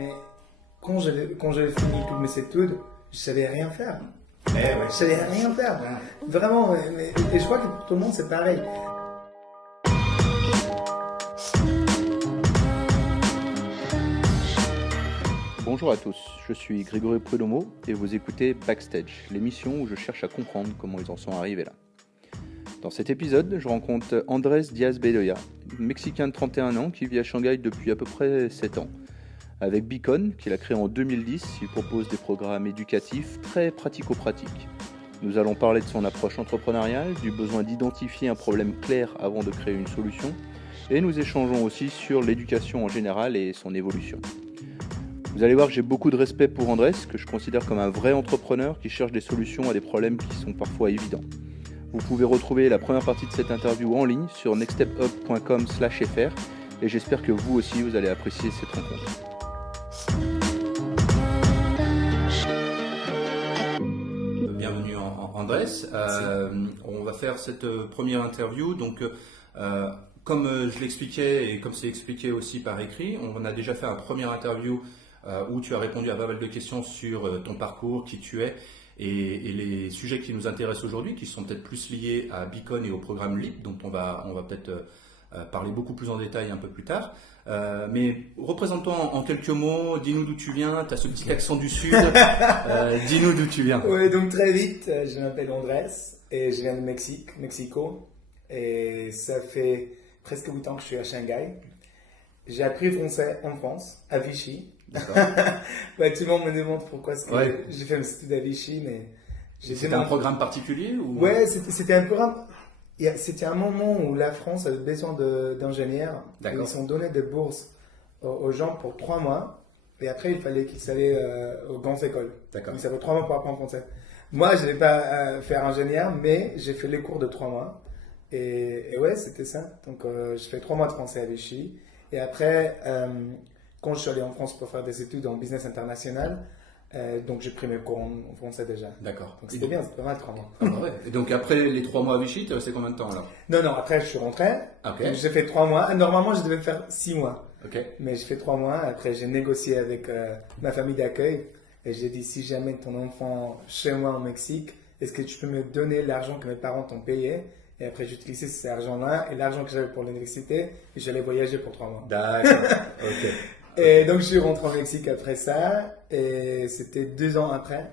Mais quand j'avais fini toutes mes études, je savais rien faire. Ouais. Je savais rien faire. Vraiment. Et je crois que pour tout le monde, c'est pareil. Bonjour à tous, je suis Grégory Prudhomme et vous écoutez Backstage, l'émission où je cherche à comprendre comment ils en sont arrivés là. Dans cet épisode, je rencontre Andrés Diaz-Bedoya, Mexicain de 31 ans qui vit à Shanghai depuis à peu près 7 ans. Avec Beacon, qu'il a créé en 2010, il propose des programmes éducatifs très pratico-pratiques. Nous allons parler de son approche entrepreneuriale, du besoin d'identifier un problème clair avant de créer une solution, et nous échangeons aussi sur l'éducation en général et son évolution. Vous allez voir que j'ai beaucoup de respect pour Andrés, que je considère comme un vrai entrepreneur qui cherche des solutions à des problèmes qui sont parfois évidents. Vous pouvez retrouver la première partie de cette interview en ligne sur nextstepup.com/fr et j'espère que vous aussi vous allez apprécier cette rencontre. Bienvenue Andrés. On va faire cette première interview. Donc, comme je l'expliquais et comme c'est expliqué aussi par écrit, on a déjà fait un premier interview où tu as répondu à pas mal de questions sur ton parcours, qui tu es et les sujets qui nous intéressent aujourd'hui, qui sont peut-être plus liés à Beacon et au programme LEAP, dont on va peut-être parler beaucoup plus en détail un peu plus tard. Mais représente-toi en quelques mots, dis-nous d'où tu viens, tu as ce petit accent du sud, dis-nous d'où tu viens. Oui, donc très vite, je m'appelle Andrés et je viens de Mexico. Et ça fait presque 8 ans que je suis à Shanghai. J'ai appris français en France, à Vichy. Ouais, tout le monde me demande pourquoi j'ai fait mes études à Vichy, mais c'était un programme particulier ou... Ouais, c'était un programme. C'était un moment où la France avait besoin d'ingénieurs. Ils ont donné des bourses aux gens pour 3 mois. Et après, il fallait qu'ils allaient aux grandes écoles. D'accord. Donc ça fait 3 mois pour apprendre français. Moi, je n'ai pas fait ingénieur, mais j'ai fait les cours de 3 mois. Et ouais, c'était ça. Donc, je fais 3 mois de français à Vichy. Et après, quand je suis allé en France pour faire des études en business international, donc j'ai pris mes cours en français déjà. D'accord. Donc c'était bien, c'était pas mal 3 mois. Ah bah ouais. Et donc après les 3 mois à Vichy, tu as resté combien de temps alors? Non, après je suis rentré. Okay. Donc j'ai fait 3 mois. Normalement, je devais faire 6 mois. Okay. Mais j'ai fait 3 mois. Après, j'ai négocié avec ma famille d'accueil. Et j'ai dit, si jamais ton enfant chez moi au Mexique, est-ce que tu peux me donner l'argent que mes parents t'ont payé? Et après, j'utilisais cet argent-là et l'argent que j'avais pour l'université. Et j'allais voyager pour 3 mois. D'accord. Ok. Et donc, je suis rentré au Mexique après ça. Et c'était 2 ans après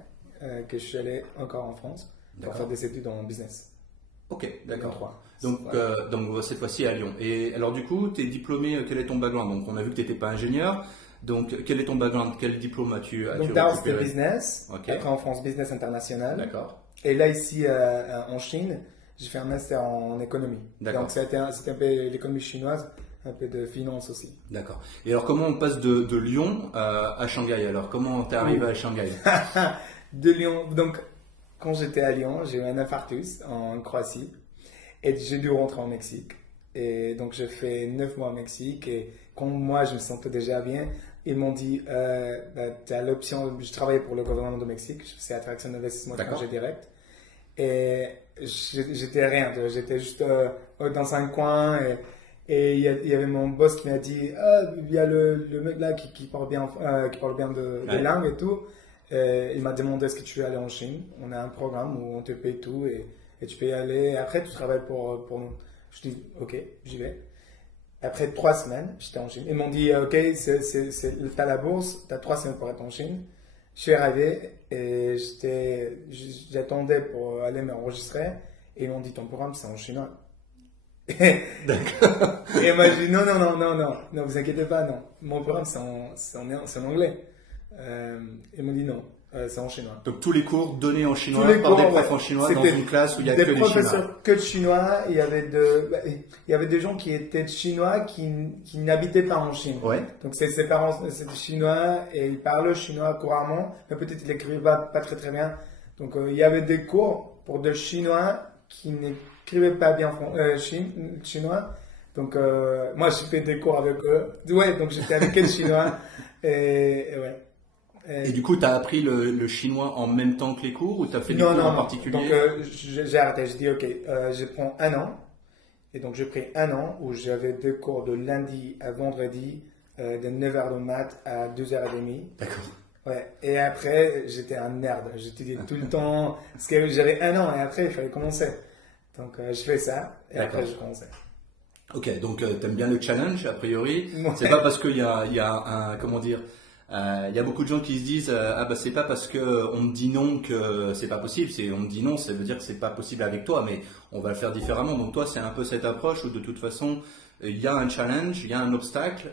que je suis allé encore en France pour faire des études en business. Ok, d'accord. 2003. Donc cette fois-ci à Lyon. Et alors du coup, tu es diplômé, quel est ton background? Donc on a vu que tu n'étais pas ingénieur. Donc quel est ton background? Quel diplôme as-tu Donc d'abord c'était business. Okay. Après en France, business international. D'accord. Et là ici en Chine, j'ai fait un master en économie. D'accord. Donc c'était un peu l'économie chinoise. Un peu de finance aussi. D'accord. Et alors, comment on passe de Lyon à Shanghai alors? Comment t'es arrivé à Shanghai? De Lyon. Donc, quand j'étais à Lyon, j'ai eu un infarctus en Croatie et j'ai dû rentrer au Mexique. Et donc, j'ai fait 9 mois au Mexique et quand moi, je me sentais déjà bien, ils m'ont dit, tu as l'option, je travaillais pour le gouvernement du Mexique, c'est Attraction d'investissement étranger direct. Et j'étais rien, j'étais juste dans un coin et il y avait mon boss qui m'a dit, il y a le mec là qui parle bien de langue et tout. Il m'a demandé est-ce que tu veux aller en Chine. On a un programme où on te paye tout et tu peux y aller. Et après, tu travailles pour nous. Je dis, ok, j'y vais. Après 3 semaines, j'étais en Chine. Ils m'ont dit, ok, t'as la bourse, t'as 3 semaines pour être en Chine. Je suis arrivé et j'attendais pour aller m'enregistrer. Et ils m'ont dit, ton programme, c'est en chinois. D'accord. Et moi je dis non, vous inquiétez pas, non. Mon programme c'est en anglais. Ils m'ont dit non, c'est en chinois. Donc tous les cours donnés en chinois par des profs en chinois dans une classe où il y a que des chinois. Des professeurs que de chinois. Il y avait des gens qui étaient chinois qui n'habitaient pas en Chine. Ouais. Donc ses parents c'était chinois et ils parlaient chinois couramment, mais peut-être ils n'écrivaient pas très très bien. Donc il y avait des cours pour des chinois qui n'écrivaient pas bien chinois. Donc, moi, j'ai fait des cours avec eux. Ouais, donc j'étais avec les chinois. Et ouais. Et du coup, tu as appris le chinois en même temps que les cours ou tu as fait des cours en particulier? Donc, j'ai arrêté. J'ai dit, ok, je prends 1 an. Et donc, j'ai pris 1 an où j'avais des cours de lundi à vendredi de 9h de maths à 2h30. D'accord. Ouais. Et après, j'étais un nerd. J'étudiais tout le temps. Parce que j'avais 1 an et après, il fallait commencer. Donc, je fais ça et D'accord. après, je commençais. Ok, donc t'aimes bien le challenge a priori. Ouais. C'est pas parce qu'il y a un, comment dire, il y a beaucoup de gens qui se disent ah bah c'est pas parce que on me dit non que c'est pas possible. C'est on me dit non, ça veut dire que c'est pas possible avec toi, mais on va le faire différemment. Donc toi c'est un peu cette approche où de toute façon il y a un challenge, il y a un obstacle,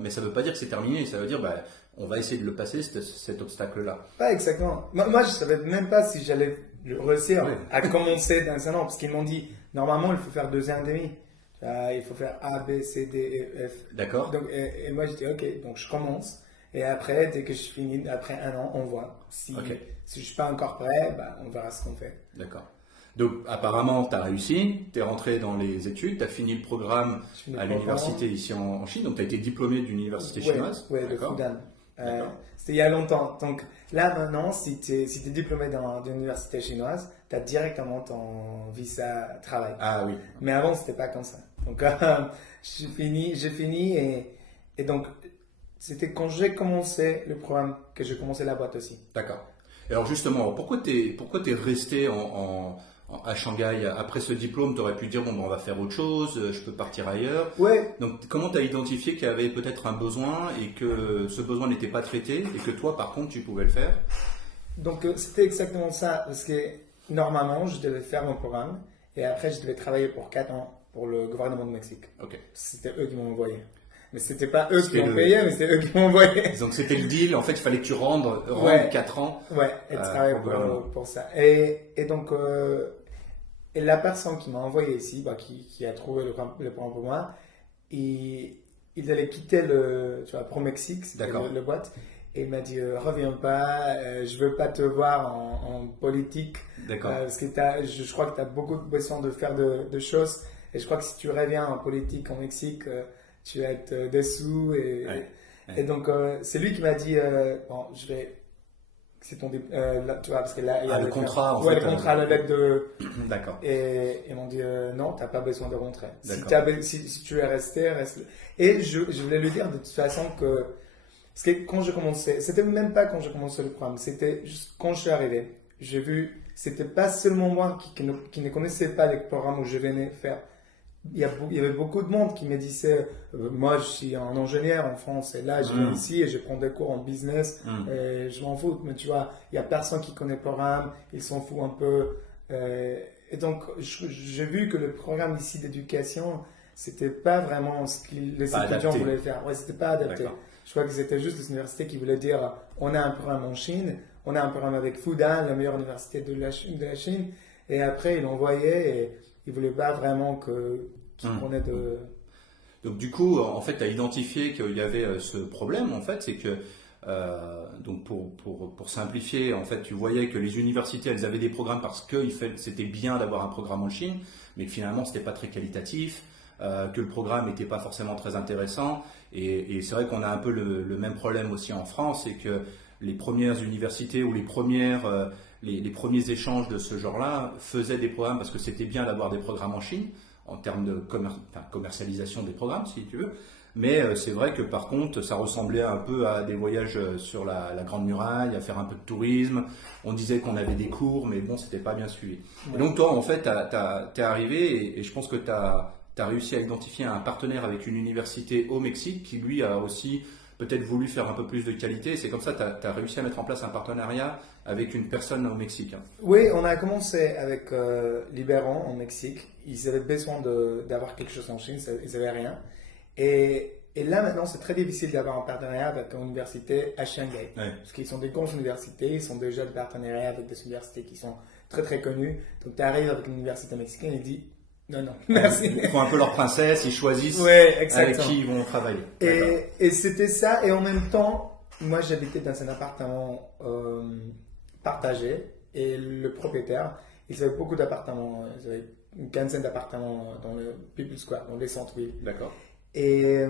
mais ça veut pas dire que c'est terminé. Ça veut dire bah on va essayer de le passer cet obstacle-là. Pas exactement. Moi, je savais même pas si j'allais réussir Ouais. à commencer dans un an. Parce qu'ils m'ont dit, normalement, il faut faire 2 ans et demi. Il faut faire A, B, C, D, E, F. D'accord. Donc, et moi, j'ai dit, ok, donc je commence. Et après, dès que je finis, après 1 an, on voit. Si je suis pas encore prêt, bah, on verra ce qu'on fait. D'accord. Donc apparemment, tu as réussi, tu es rentré dans les études, tu as fini le programme à l'université ici en Chine, donc tu as été diplômé d'une université chinoise. Oui, de Fudan. C'était il y a longtemps. Donc là, maintenant, si tu es diplômé d'une université chinoise, tu as directement ton visa travail. Ah oui. Mais avant, c'était pas comme ça. Donc, j'ai fini et donc, c'était quand j'ai commencé le programme que j'ai commencé la boîte aussi. D'accord. Et alors justement, pourquoi t'es resté à Shanghai après ce diplôme? Tu aurais pu dire bon, ben, on va faire autre chose, je peux partir ailleurs. Ouais. Donc comment tu as identifié qu'il y avait peut-être un besoin et que ce besoin n'était pas traité et que toi par contre tu pouvais le faire? Donc c'était exactement ça parce que normalement je devais faire mon programme et après je devais travailler pour 4 ans pour le gouvernement du Mexique. Ok. C'était eux qui m'ont envoyé. Mais c'était pas eux qui m'ont payé, mais c'était eux qui m'ont envoyé. Donc c'était le deal, en fait il fallait que tu rendes 4 ans. Ouais, et travailler pour ça. Et donc, et la personne qui m'a envoyé ici, bah, qui a trouvé le programme pour moi, il allait quitter pour Mexique, c'était le boîte, et il m'a dit reviens pas, je veux pas te voir en politique, parce que je crois que tu as beaucoup besoin de faire de choses, et je crois que si tu reviens en politique en Mexique, tu vas être dessous. Et donc, c'est lui qui m'a dit bon, je vais. C'est ton. Tu vois, parce que là, il y a le contrat, en fait. Ouais, le contrat, la lettre de. D'accord. Et ils m'ont dit non, tu n'as pas besoin de rentrer. Si tu es resté, reste. Et je voulais lui dire de toute façon que. Parce que quand je commençais, c'était même pas quand je commençais le programme, c'était juste quand je suis arrivé. J'ai vu, c'était pas seulement moi qui ne connaissais pas les programmes où je venais faire. Il y avait beaucoup de monde qui me disait moi je suis un ingénieur en France et là je viens ici et je prends des cours en business et je m'en fous, mais tu vois il y a personne qui connaît le programme, ils s'en foutent un peu et donc j'ai vu que le programme ici d'éducation c'était pas vraiment ce que les étudiants voulaient faire. Ouais, c'était pas adapté. D'accord. Je crois que c'était juste les universités qui voulaient dire on a un programme en Chine, on a un programme avec Fudan, la meilleure université de la Chine, et après ils l'envoyaient et ils voulaient pas vraiment qu'il prenait de... Donc du coup, en fait, tu as identifié qu'il y avait ce problème, en fait, c'est que, donc pour simplifier, en fait, tu voyais que les universités, elles avaient des programmes parce que c'était bien d'avoir un programme en Chine, mais que finalement, c'était pas très qualitatif, que le programme n'était pas forcément très intéressant, et c'est vrai qu'on a un peu le même problème aussi en France, c'est que les premières universités ou les premiers échanges de ce genre-là faisaient des programmes parce que c'était bien d'avoir des programmes en Chine, en termes de commercialisation des programmes, si tu veux. Mais c'est vrai que par contre, ça ressemblait un peu à des voyages sur la Grande Muraille, à faire un peu de tourisme. On disait qu'on avait des cours, mais bon, c'était pas bien suivi. Ouais. Et donc toi, en fait, t'es arrivé et je pense que t'as réussi à identifier un partenaire avec une université au Mexique qui, lui, a aussi peut-être voulu faire un peu plus de qualité. C'est comme ça que tu as réussi à mettre en place un partenariat avec une personne au Mexique. Oui, on a commencé avec Libéron au Mexique. Ils avaient besoin d'avoir quelque chose en Chine, ils n'avaient rien. Et là, maintenant, c'est très difficile d'avoir un partenariat avec une université à Shanghai. Ouais. Parce qu'ils sont des grosses universités, ils sont déjà de partenariat avec des universités qui sont très très connues. Donc, tu arrives avec une université mexicaine et dis non, merci. Ils font un peu leur princesse, ils choisissent avec qui ils vont travailler. Et c'était ça. Et en même temps, moi, j'habitais dans un appartement partagé. Et le propriétaire, ils avaient beaucoup d'appartements. Ils avaient une quinzaine d'appartements dans le People Square, dans les centres-villes. D'accord. Et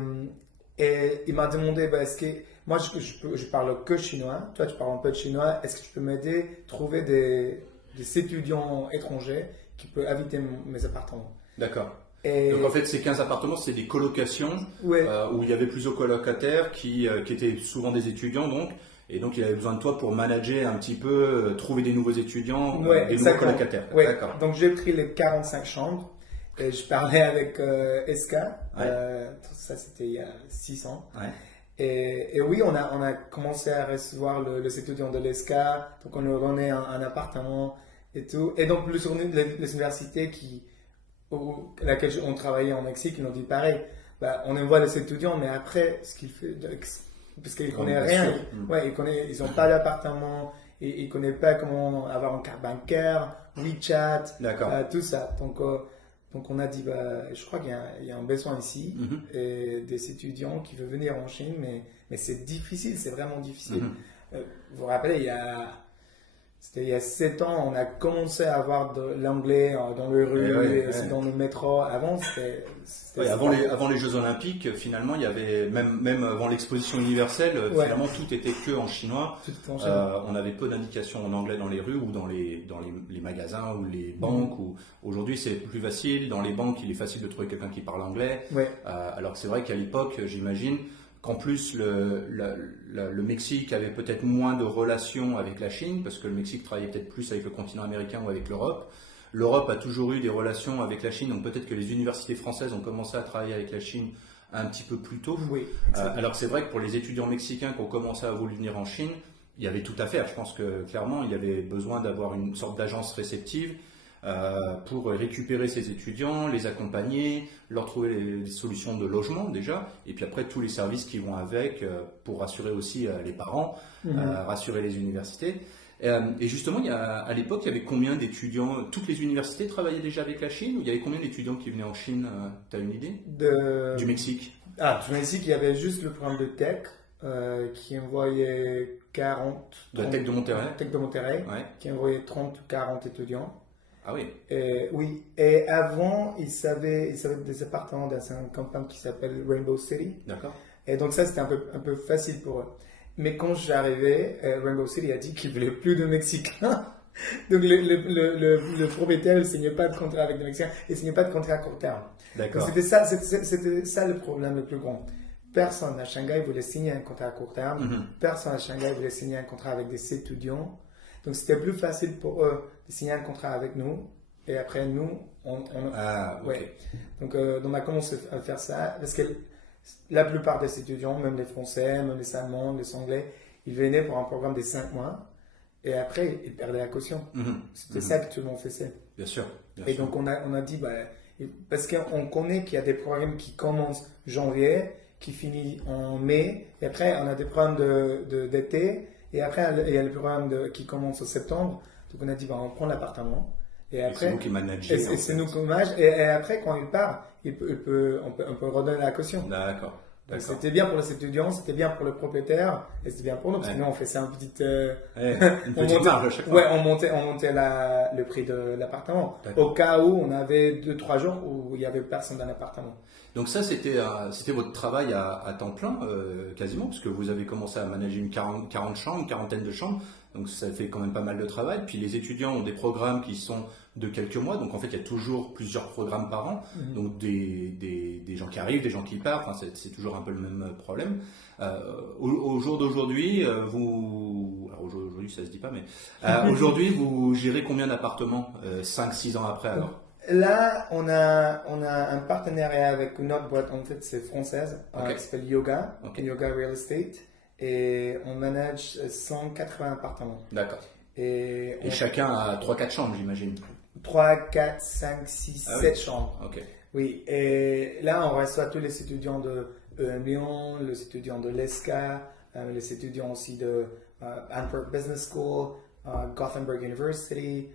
il m'a demandé, est-ce que moi, je parle que chinois. Toi, tu parles un peu de chinois. Est-ce que tu peux m'aider à trouver des étudiants étrangers qui peut habiter mes appartements. D'accord. Et Donc en fait, ces 15 appartements, c'est des colocations ouais, où il y avait plusieurs colocataires qui étaient souvent des étudiants donc. Et donc il avait besoin de toi pour manager un petit peu, trouver des nouveaux étudiants, ouais, des nouveaux exactement. colocataires. Ouais. D'accord. Donc j'ai pris les 45 chambres et je parlais avec Eska. Ouais. Ça c'était il y a 6 ans. Ouais. Et oui, on a commencé à recevoir les étudiants de l'ESCA, donc on leur donnait un appartement et tout. Et donc les universités laquelle on travaillait en Mexique, ils nous ont dit pareil, bah, on envoie les étudiants, mais après, ce qu'il fait, parce qu'ils ne connaissent bien rien, sûr. ouais, ils n'ont pas d'appartement, ils ne connaissent pas comment avoir une carte bancaire, WeChat, D'accord. tout ça. Donc on a dit, bah, je crois qu'il y a un besoin ici, Mhm. et des étudiants qui veulent venir en Chine, mais c'est difficile, c'est vraiment difficile. Mhm. Vous vous rappelez, c'était il y a 7 ans, on a commencé à avoir de l'anglais dans les rues, ouais. dans le métro. Avant, Ouais, avant les Jeux Olympiques, finalement, il y avait même avant l'exposition universelle, Ouais. finalement tout était que en chinois. tout était en Chine. On avait peu d'indications en anglais dans les rues ou dans les magasins ou les banques. Ou aujourd'hui, c'est plus facile. Dans les banques, il est facile de trouver quelqu'un qui parle anglais. Ouais. Alors que c'est vrai qu'à l'époque, j'imagine qu'en plus le Mexique avait peut-être moins de relations avec la Chine parce que le Mexique travaillait peut-être plus avec le continent américain ou avec l'Europe. L'Europe a toujours eu des relations avec la Chine, donc peut-être que les universités françaises ont commencé à travailler avec la Chine un petit peu plus tôt. Oui, Alors que c'est vrai que pour les étudiants mexicains qui ont commencé à vouloir venir en Chine, il y avait tout à faire. Je pense que clairement, il y avait besoin d'avoir une sorte d'agence réceptive pour récupérer ces étudiants, les accompagner, leur trouver des solutions de logement déjà, et puis après tous les services qui vont avec pour rassurer aussi les parents, rassurer les universités. Et justement, à l'époque, il y avait combien d'étudiants? Toutes les universités travaillaient déjà avec la Chine ou il y avait combien d'étudiants qui venaient en Chine? Tu as une idée? Du Mexique. Du Mexique, il y avait juste le programme de tech qui envoyait 40. De la Tech de Monterrey. Tech de Monterrey, Ouais. qui envoyait 30 ou 40 étudiants. Ah oui. Oui, et avant, ils avaient des appartements dans un campagne qui s'appelle Rainbow City. D'accord. Et donc ça, c'était un peu facile pour eux. Mais quand j'arrivais, Rainbow City a dit qu'il voulait plus de Mexicains. Donc le propriétaire ne signait pas de contrat avec des Mexicains, il ne signait pas de contrat à court terme. Donc D'accord. c'était ça le problème le plus grand. Personne à Shanghai voulait signer un contrat à court terme. Personne à Shanghai voulait signer un contrat avec des étudiants. Donc c'était plus facile pour eux de signer un contrat avec nous. Et après nous, Ah, ok. ouais. Donc on a commencé à faire ça parce que la plupart des étudiants, même les Français, même les Allemands, les Anglais, ils venaient pour un programme de 5 mois et après ils perdaient la caution. C'était ça que tout le monde faisait. Bien sûr. Bien Et sûr. donc on a dit, parce qu'on connaît qu'il y a des programmes qui commencent janvier, qui finissent en mai, et après on a des programmes d'été, et après il y a le programme qui commence en septembre. Donc on a dit, on prend l'appartement. Et après, c'est vous qui managez. et c'est nous qui manage. Et après, quand il part, on peut redonner la caution. D'accord. Donc D'accord. c'était bien pour les étudiants, c'était bien pour le propriétaire, et c'était bien pour nous, parce que Ouais. nous on fait ça une petite, Une petite marge à chaque fois. ouais, on montait le prix de l'appartement. D'accord. Au cas où on avait 2-3 jours où il y avait personne dans l'appartement. Donc ça, c'était votre travail à temps plein, quasiment, parce que vous avez commencé à manager une 40 chambres, une quarantaine de chambres, donc ça fait quand même pas mal de travail. Puis les étudiants ont des programmes qui sont de quelques mois, donc en fait il y a toujours plusieurs programmes par an, donc des gens qui arrivent, des gens qui partent, enfin, c'est toujours un peu le même problème. Au jour d'aujourd'hui, alors aujourd'hui ça se dit pas, mais aujourd'hui vous gérez combien d'appartements 5-6 ans après alors? Là, on a un partenariat avec une autre boîte, en fait, c'est française, Ok. qui s'appelle Yoga, Ok. Yoga Real Estate, et on manage 180 appartements. D'accord. Et Et chacun a 3-4 chambres, j'imagine. 3, 4, 5, 6, Ah oui. 7 chambres. Ok. Oui, et là, on reçoit tous les étudiants de EM Lyon, les étudiants de l'ESCA, les étudiants aussi de Antwerp Business School, Gothenburg University,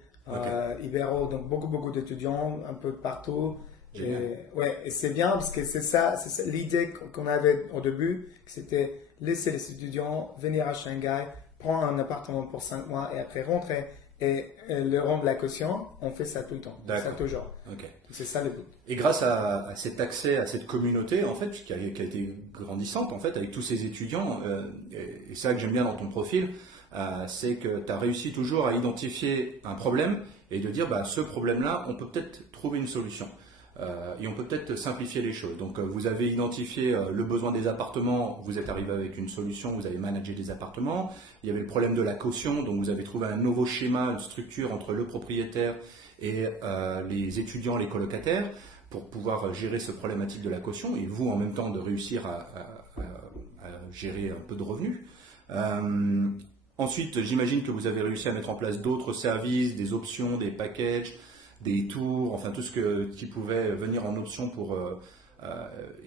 Ibero, donc beaucoup d'étudiants un peu partout. Génial. Et c'est bien parce que c'est ça l'idée qu'on avait au début, que c'était laisser les étudiants venir à Shanghai, prendre un appartement pour 5 mois et après rentrer et leur rendre la caution. On fait ça tout le temps, D'accord. ça toujours. Ok. C'est ça le but. Et grâce à cet accès à cette communauté, en fait, qui a été grandissante, en fait, avec tous ces étudiants, et ça que j'aime bien dans ton profil, c'est que tu as réussi toujours à identifier un problème et de dire, ce problème-là, on peut peut-être trouver une solution. Et on peut peut-être simplifier les choses. Donc, vous avez identifié le besoin des appartements, vous êtes arrivé avec une solution, vous avez managé des appartements. Il y avait le problème de la caution, donc vous avez trouvé un nouveau schéma, une structure entre le propriétaire et les étudiants, les colocataires, pour pouvoir gérer ce problématique de la caution. Et vous, en même temps, de réussir à gérer un peu de revenus. Ensuite, j'imagine que vous avez réussi à mettre en place d'autres services, des options, des packages, des tours, enfin tout ce qui pouvait venir en option pour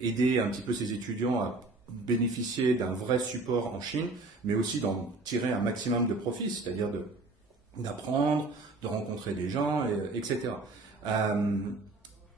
aider un petit peu ces étudiants à bénéficier d'un vrai support en Chine, mais aussi d'en tirer un maximum de profit, c'est-à-dire d'apprendre, de rencontrer des gens, etc.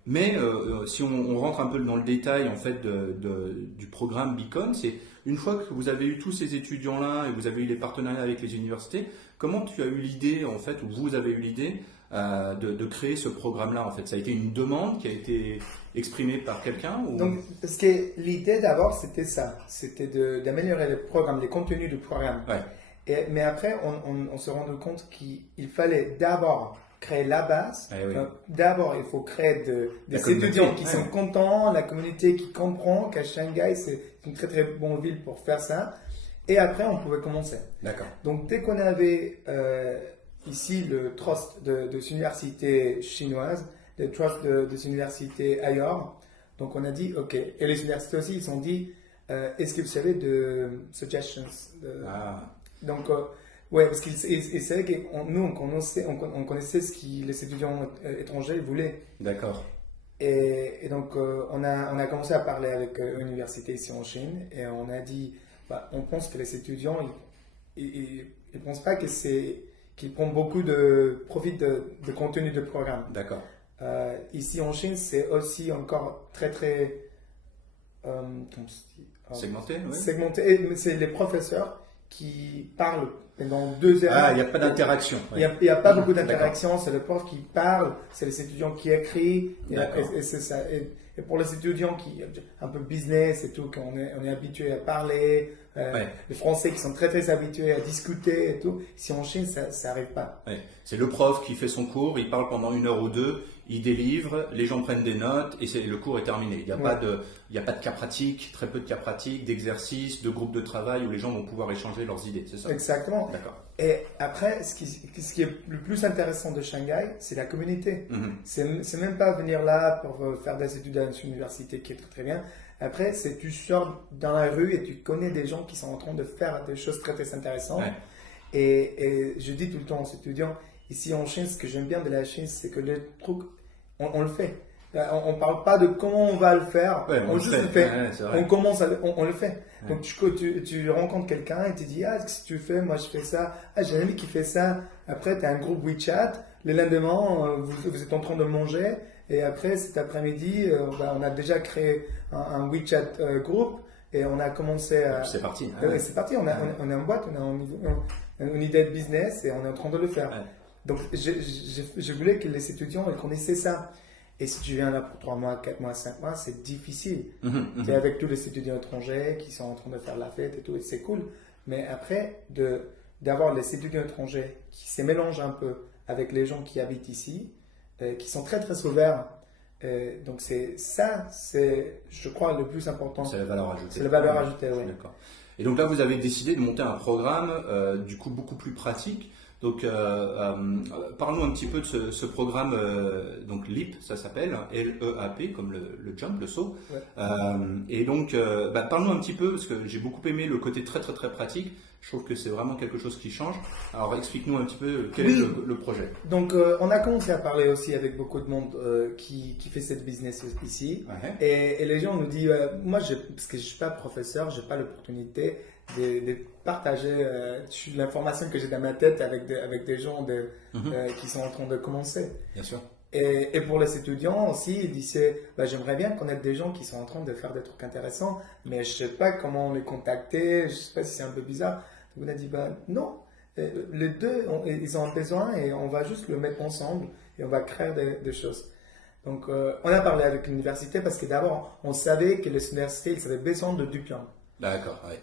Mais si on rentre un peu dans le détail en fait du programme Beacon, c'est une fois que vous avez eu tous ces étudiants-là et vous avez eu les partenariats avec les universités, comment tu as eu l'idée en fait, ou vous avez eu l'idée de créer ce programme-là en fait? Ça a été une demande qui a été exprimée par quelqu'un ou... Donc, parce que l'idée d'abord c'était ça, c'était d'améliorer le programme, les contenus du programme. Ouais. Mais après, on se rend compte qu'il fallait d'abord créer la base. Oui. D'abord, il faut créer des étudiants qui sont contents, la communauté qui comprend qu'à Shanghai, c'est une très très bonne ville pour faire ça. Et après, on pouvait commencer. D'accord. Donc, dès qu'on avait ici le trust de ces universités chinoises, le trust de ces universités ailleurs, donc on a dit, OK. Et les universités aussi, ils se sont dit, est-ce que vous savez de suggestions Donc, ouais, parce qu'ils savaient que nous, on connaissait ce que les étudiants étrangers voulaient. D'accord. Et donc, on a commencé à parler avec l'université ici en Chine et on a dit, on pense que les étudiants, ils pensent pas qu'ils prennent beaucoup de profit de contenu de programme. D'accord. Ici en Chine, c'est aussi encore très, très segmenté, oui. Segmenté. C'est les professeurs qui parlent pendant 2 heures. Ah, il n'y a pas d'interaction. Il n'y a pas beaucoup d'interaction, c'est le prof qui parle, c'est les étudiants qui écrivent, et c'est ça. Et pour les étudiants qui un peu business et tout, qu'on est habitué à parler, les Français qui sont très très habitués à discuter et tout, si en Chine ça n'arrive pas. Ouais. C'est le prof qui fait son cours, il parle pendant 1 heure ou 2, il délivre, les gens prennent des notes et le cours est terminé. Il n'y a pas de cas pratiques, très peu de cas pratiques, d'exercices, de groupes de travail où les gens vont pouvoir échanger leurs idées, c'est ça? Exactement. D'accord. Et après, ce qui est le plus intéressant de Shanghai, c'est la communauté. C'est même pas venir là pour faire des études à une université qui est très très bien. Après, c'est tu sors dans la rue et tu connais des gens qui sont en train de faire des choses très très intéressantes. Ouais. Et je dis tout le temps aux étudiants, ici en Chine, ce que j'aime bien de la Chine, c'est que le truc, on le fait. On ne parle pas de comment on va le faire, on juste le fait. On commence, on le fait. Ouais. Donc tu rencontres quelqu'un et tu dis, qu'est-ce que tu fais? Moi je fais ça. J'ai un ami qui fait ça. Après tu as un groupe WeChat. Le lendemain, vous êtes en train de manger. Et après cet après-midi, on a déjà créé un WeChat groupe. Et on a commencé à... C'est parti. C'est parti, on est en boîte, on a une idée de business et on est en train de le faire. Ouais. Donc je voulais que les étudiants ils connaissaient ça. Et si tu viens là pour 3 mois, 4 mois, 5 mois, c'est difficile. Tu es avec tous les étudiants étrangers qui sont en train de faire la fête et tout, et c'est cool. Mais après, d'avoir les étudiants étrangers qui se mélangent un peu avec les gens qui habitent ici, qui sont très très ouverts. Donc c'est, je crois, le plus important. C'est la valeur ajoutée. C'est la valeur ajoutée, oui. D'accord. Et donc là, vous avez décidé de monter un programme, du coup, beaucoup plus pratique. Donc, parlons un petit peu de ce programme, donc LEAP, ça s'appelle, L-E-A-P, comme le jump, le saut. Ouais. Et donc, parlons un petit peu, parce que j'ai beaucoup aimé le côté très très très pratique. Je trouve que c'est vraiment quelque chose qui change. Alors, explique-nous un petit peu quel est le projet. Donc, on a commencé à parler aussi avec beaucoup de monde qui fait cette business ici. Et les gens nous disent, moi, parce que je ne suis pas professeur, je n'ai pas l'opportunité de partager l'information que j'ai dans ma tête avec des gens qui sont en train de commencer. Bien sûr. Et pour les étudiants aussi, ils disaient, j'aimerais bien connaître des gens qui sont en train de faire des trucs intéressants, mais je ne sais pas comment les contacter, je ne sais pas si c'est un peu bizarre. Donc on a dit, non, les deux, ils ont un besoin et on va juste le mettre ensemble et on va créer des choses. Donc on a parlé avec l'université parce que d'abord, on savait que les universités, ils avaient besoin de diplômes. D'accord, oui.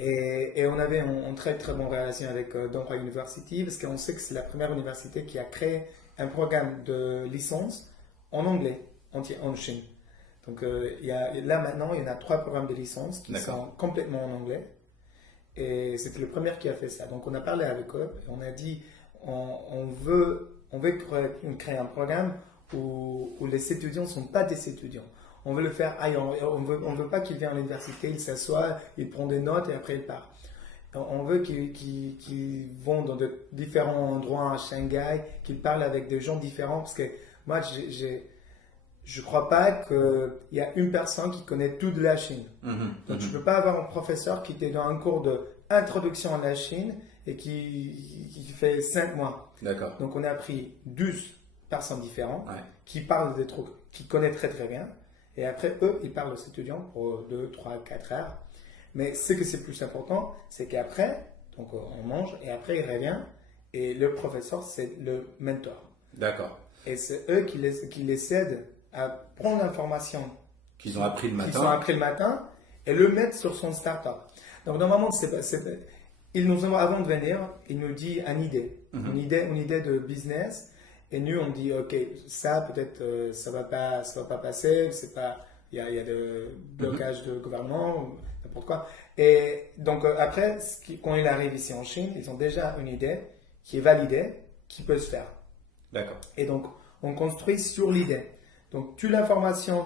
Et on avait une très très bonne relation avec Donghua University parce qu'on sait que c'est la première université qui a créé un programme de licence en anglais. entier en Chine. Donc là maintenant, il y en a 3 programmes de licence qui sont complètement en anglais. Et c'était le premier qui a fait ça. Donc on a parlé avec eux et on a dit on veut créer un programme où les étudiants ne sont pas des étudiants. On veut le faire ailleurs. On veut pas qu'ils viennent à l'université, ils s'assoient, ils prennent des notes et après ils partent. On veut qu'ils vont dans de différents endroits à Shanghai, qu'ils parlent avec des gens différents. Parce que moi, je ne crois pas qu'il y a une personne qui connaît tout de la Chine. Donc, je ne peux pas avoir un professeur qui était dans un cours d'introduction à la Chine et qui fait 5 mois. D'accord. Donc, on a pris 12 personnes différentes qui parlent des trucs qu'ils connaissent très très bien. Et après, eux, ils parlent aux étudiants pour 2, 3, 4 heures. Mais ce que c'est plus important, c'est qu'après, donc on mange et après, il revient. Et le professeur, c'est le mentor. D'accord. Et c'est eux qui les aident à prendre l'information qu'ils ont appris le matin et le mettre sur son startup. Donc normalement, il nous envoie avant de venir, il nous dit une idée de business, et nous on dit ok, ça peut-être ça va pas passer, c'est pas, il y a de blocage de gouvernement, n'importe quoi. Et donc après, quand il arrive ici en Chine, ils ont déjà une idée qui est validée, qui peut se faire. D'accord. Et donc on construit sur l'idée. Donc, toute l'information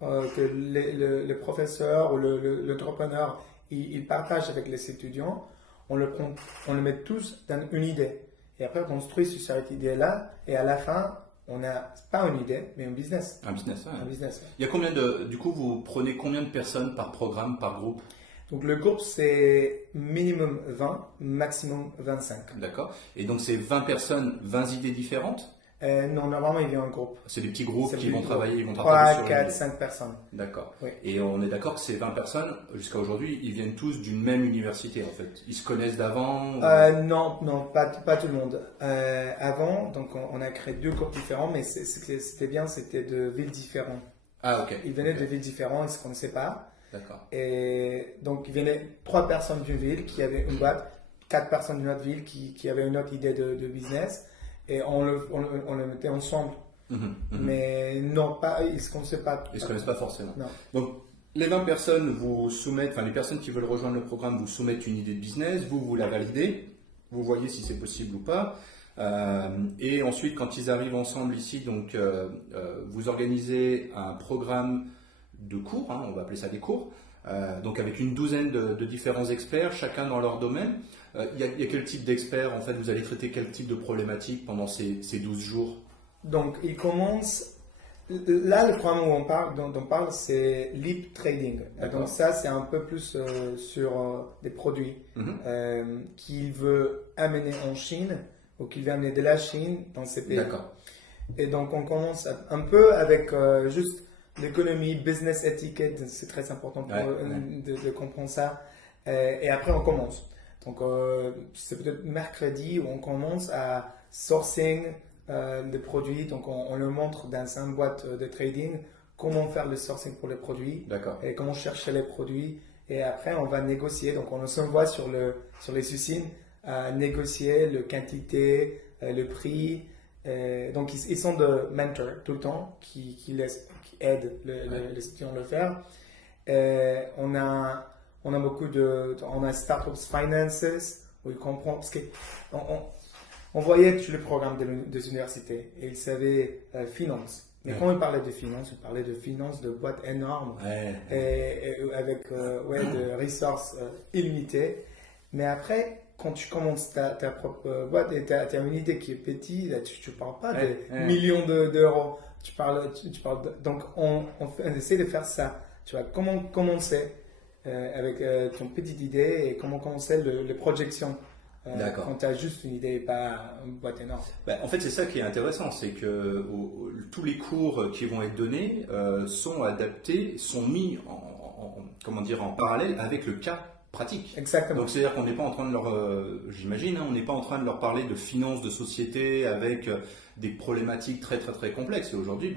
que le professeur ou l'entrepreneur il partage avec les étudiants, on le met tous dans une idée. Et après, on construit sur cette idée-là. Et à la fin, on n'a pas une idée, mais un business. Un business, ouais. Un business. Il y a du coup, vous prenez combien de personnes par programme, par groupe? Donc, le groupe, c'est minimum 20, maximum 25. D'accord. Et donc, c'est 20 personnes, 20 idées différentes? Non, normalement, il vient en groupe. C'est des petits groupes qui vont travailler, ils vont 3, sur 4, 5 personnes. D'accord. Oui. Et on est d'accord que ces 20 personnes, jusqu'à aujourd'hui, ils viennent tous d'une même université en fait. Ils se connaissent d'avant Non, pas tout le monde. Avant, donc on a créé 2 groupes différents, mais c'était bien, c'était de villes différentes. Ah, ok. Ils venaient de villes différentes, ils ne se connaissaient pas. D'accord. Et donc, il venait 3 personnes d'une ville qui avaient une boîte, 4 personnes d'une autre ville qui avaient une autre idée de business. Et on le mettait ensemble. Mais non, ils ne se connaissaient pas. Ils ne se connaissent pas forcément. Non. Donc, les 20 personnes vous soumettent, enfin les personnes qui veulent rejoindre le programme vous soumettent une idée de business, vous la validez, vous voyez si c'est possible ou pas. Et ensuite, quand ils arrivent ensemble ici, donc vous organisez un programme de cours, on va appeler ça des cours, donc avec une douzaine de différents experts, chacun dans leur domaine. Il y a quel type d'experts, en fait, vous allez traiter quel type de problématiques pendant ces 12 jours? Donc, il commence. Là, le programme dont on parle, c'est Leap Trading. Donc, ça, c'est un peu plus sur des produits qu'il veut amener en Chine ou qu'il veut amener de la Chine dans ces pays. D'accord. Et donc, on commence un peu avec juste l'économie, business etiquette. C'est très important de comprendre ça. Et après, on commence. Donc, c'est peut-être mercredi où on commence à sourcing des produits. Donc, on le montre dans une boîte de trading comment faire le sourcing pour les produits. D'accord. Et comment chercher les produits. Et après, on va négocier. Donc, on s'envoie sur les usines à négocier la quantité, le prix. Donc, ils sont de mentors tout le temps qui aident les étudiants à le faire. On a beaucoup on a Startups Finances où ils comprennent parce que on voyait tous les programmes des universités et ils savaient finance. Mais quand on parlait de finance, on parlait de finance de boîtes énormes et avec de ressources illimitées. Mais après, quand tu commences ta propre boîte et tu as une idée qui est petite, là, tu ne parles pas de millions d'euros. Tu parles donc on essaie de faire ça. Tu vois, comment commencer avec ton petite idée et comment commencer les projections quand tu as juste une idée et pas une boîte énorme. En fait, c'est ça qui est intéressant, c'est que tous les cours qui vont être donnés sont adaptés, sont mis en parallèle avec le cas pratique. Exactement. Donc c'est-à-dire qu'on n'est pas en train de leur, j'imagine, on n'est pas en train de leur parler de finances de société avec des problématiques très très très complexes. Et aujourd'hui,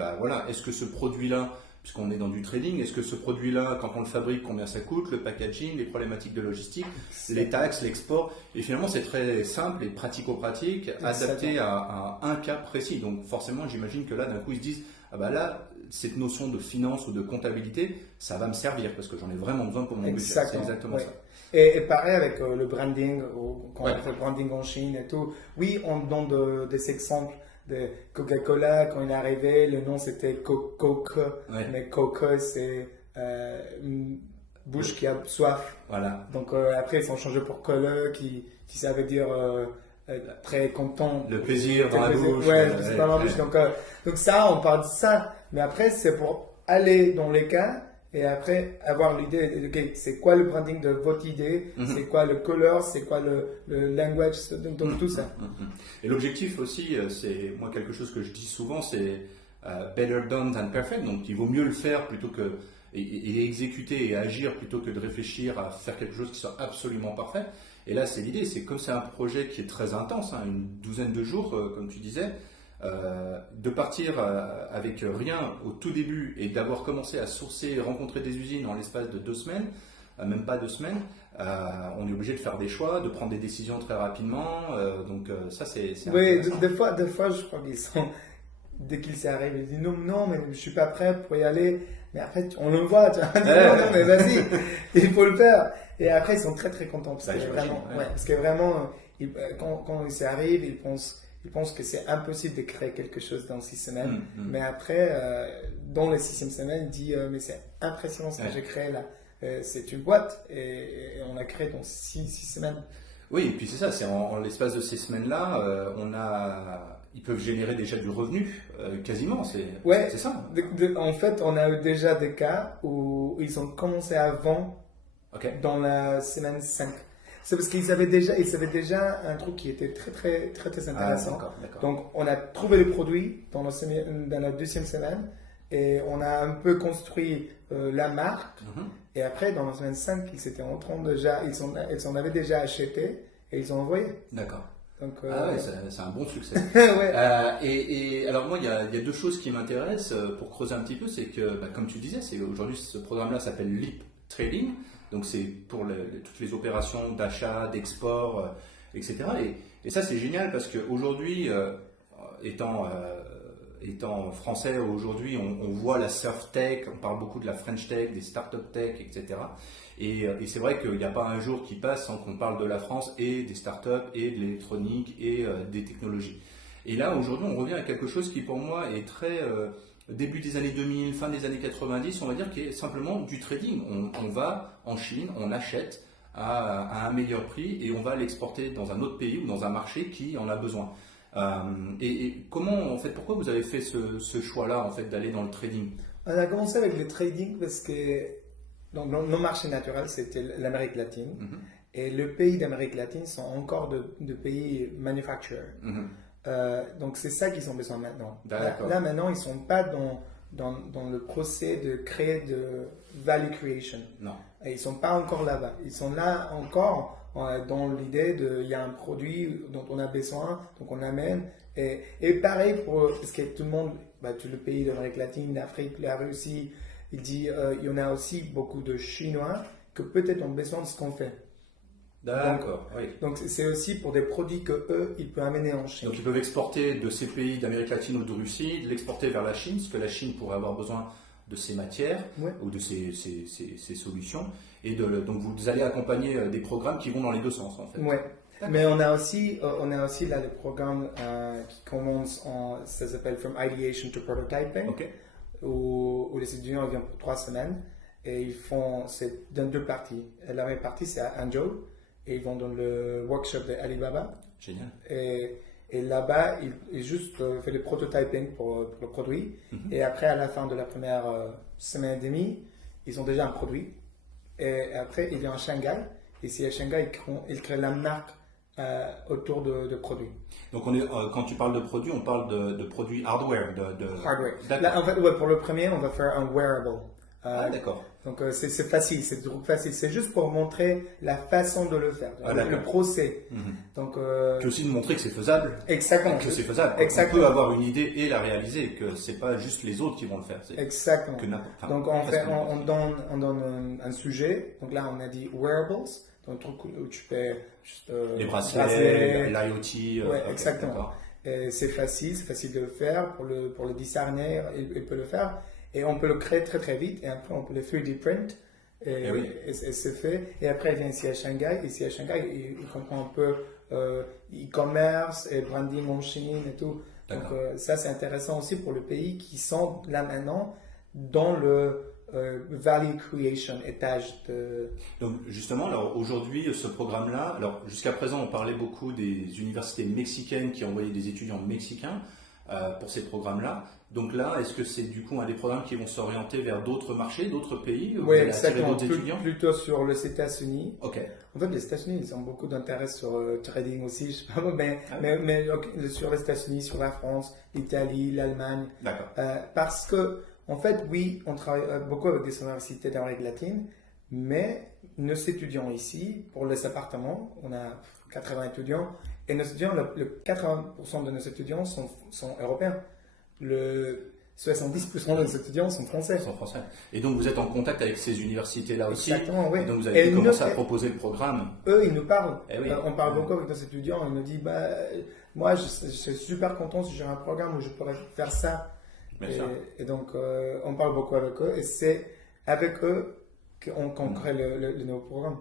est-ce que ce produit-là, puisqu'on est dans du trading, est-ce que ce produit-là, quand on le fabrique, combien ça coûte, le packaging, les problématiques de logistique, les taxes, l'export, et finalement c'est très simple et pratico-pratique, adapté à un cas précis. Donc forcément, j'imagine que là, d'un coup, ils se disent, là, cette notion de finance ou de comptabilité, ça va me servir parce que j'en ai vraiment besoin pour mon budget. C'est exactement ça. Et pareil avec le branding, quand Ouais. on fait le branding en Chine et tout. Oui, on donne des exemples de Coca-Cola. Quand il est arrivé, le nom c'était Coke, Ouais. mais Coke c'est une bouche qui a soif. Voilà. Donc après, ils ont changé pour Cola, qui ça veut dire très content. Le plaisir dans la bouche. Ouais, le plaisir dans la bouche. Donc ça, on parle de ça. Mais après, c'est pour aller dans les cas et après avoir l'idée de okay, c'est quoi le branding de votre idée, c'est quoi le color, c'est quoi le language, donc tout ça. Et l'objectif aussi, c'est moi quelque chose que je dis souvent, c'est better done than perfect. Donc il vaut mieux le faire plutôt que et exécuter et agir plutôt que de réfléchir à faire quelque chose qui soit absolument parfait. Et là, c'est l'idée, c'est comme c'est un projet qui est très intense, hein, une douzaine de jours, comme tu disais, de partir avec rien au tout début et d'avoir commencé à sourcer, rencontrer des usines en l'espace de 2 semaines, même pas 2 semaines, on est obligé de faire des choix, de prendre des décisions très rapidement. Donc ça, c'est Oui, intéressant. des fois, je crois qu'ils sont dès qu'ils arrivent, ils disent non, mais je suis pas prêt pour y aller. Mais après, on le voit, tu vois. Non, mais vas-y, il faut le faire. Et après, ils sont très très contents parce Ça, que j'imagine, vraiment, ouais. parce que vraiment, quand ils arrivent, ils pensent que c'est impossible de créer quelque chose dans 6 semaines. Mais après, dans les 6e semaine, ils disent mais c'est impressionnant ce que j'ai créé là. C'est une boîte et on a créé dans 6 semaines. Oui, et puis c'est ça, c'est en l'espace de ces semaines-là, ils peuvent générer déjà du revenu, quasiment, c'est ça. En fait, on a eu déjà des cas où ils ont commencé avant, dans la semaine 5. C'est parce qu'ils avaient déjà un truc qui était très, très, très, très intéressant. D'accord. Donc, on a trouvé le produit dans la 2e semaine et on a un peu construit la marque. Et après, dans la semaine 5, ils en avaient déjà acheté et ils ont envoyé. D'accord. Donc, ouais, c'est un bon succès. ouais. Et alors moi, il y a 2 choses qui m'intéressent pour creuser un petit peu, c'est que, comme tu disais, aujourd'hui ce programme-là s'appelle Leap Trading, donc c'est pour toutes les opérations d'achat, d'export, etc. Et ça c'est génial parce qu'aujourd'hui, étant français, aujourd'hui on voit la surf tech, on parle beaucoup de la French tech, des startup tech, etc. Et c'est vrai qu'il n'y a pas un jour qui passe sans qu'on parle de la France et des startups et de l'électronique et des technologies. Et là, aujourd'hui, on revient à quelque chose qui, pour moi, est très début des années 2000, fin des années 90, on va dire, qui est simplement du trading. On va en Chine, on achète à un meilleur prix et on va l'exporter dans un autre pays ou dans un marché qui en a besoin. Et comment, en fait, pourquoi vous avez fait ce choix-là, en fait, d'aller dans le trading? On a commencé avec le trading parce que donc, nos marchés naturels, c'était l'Amérique latine. Et les pays d'Amérique latine sont encore de pays manufacturers. Donc, c'est ça qu'ils ont besoin maintenant. Là, maintenant, ils ne sont pas dans le procès de créer de value creation. Non. Et ils ne sont pas encore là-bas. Ils sont là encore dans l'idée il y a un produit dont on a besoin, donc on amène. Et pareil, parce que tout le monde, tous les pays d'Amérique latine, l'Afrique, la Russie, il dit il y en a aussi beaucoup de Chinois que peut-être ont besoin de ce qu'on fait. D'accord, oui. Donc c'est aussi pour des produits que eux, ils peuvent amener en Chine. Donc ils peuvent exporter de ces pays d'Amérique latine ou de Russie, l'exporter vers la Chine, parce que la Chine pourrait avoir besoin de ces matières ou de ces solutions. Et donc vous allez accompagner des programmes qui vont dans les 2 sens en fait. Ouais. Mais on a aussi là le programme qui commence ça s'appelle From Ideation to Prototyping. Où les étudiants viennent pour 3 semaines et c'est dans 2 parties. La première partie c'est à Hangzhou et ils vont dans le workshop d'Alibaba. Génial. Et là-bas, ils juste fait le prototyping pour le produit. Et après, à la fin de la première semaine et demie, ils ont déjà un produit. Et après, ils viennent à Shanghai. Et ici à Shanghai, ils créent la marque autour de produits. Donc quand tu parles de produits, on parle de produits hardware. Hardware. Là, en fait, pour le premier, on va faire un wearable. D'accord. Donc c'est facile, c'est facile. C'est juste pour montrer la façon de le faire, le procès. Donc puis aussi de montrer que c'est faisable. Exactement. Que c'est faisable. On peut avoir une idée et la réaliser, que c'est pas juste les autres qui vont le faire. Exactement. Donc on donne un sujet. Donc là on a dit wearables, donc un truc où tu fais juste les bracelets, l'IoT. Ouais, exactement. C'est facile de le faire pour le discerner, il peut le faire. Et on peut le créer très très vite et après on peut le 3D print et c'est fait. Et après il vient ici à Shanghai. Ici à Shanghai, il comprend un peu e-commerce et branding en Chine et tout. Donc ça c'est intéressant aussi pour le pays qui sont là maintenant dans le value creation, étage de... Donc justement, alors aujourd'hui, ce programme-là, alors jusqu'à présent, on parlait beaucoup des universités mexicaines qui envoyaient des étudiants mexicains pour ces programmes-là. Donc là, est-ce que c'est du coup un des programmes qui vont s'orienter vers d'autres marchés, d'autres pays, où Oui, vous allez attirer d'autres exactement. étudiants? Plutôt sur les États-Unis. Ok. En fait, les États-Unis, ils ont beaucoup d'intérêt sur le trading aussi, je sais pas, Ah oui. mais sur les États-Unis, sur la France, l'Italie, l'Allemagne. D'accord. Parce que, en fait, oui, on travaille beaucoup avec des universités d'Amérique latine, mais nos étudiants ici, pour les appartements, on a 80 étudiants, et nos étudiants, le 80% de nos étudiants sont européens. Le 70% de nos étudiants sont français. Ils sont français. Et donc vous êtes en contact avec ces universités-là aussi. Exactement, oui. Et donc vous avez Et commencé à proposer le programme. Eux, ils nous parlent. Eh oui. On parle beaucoup avec nos étudiants. Ils nous disent, moi, je suis super content si j'ai un programme où je pourrais faire ça. Bien sûr. Et donc, on parle beaucoup avec eux. Et c'est avec eux qu'on crée le nouveau programme.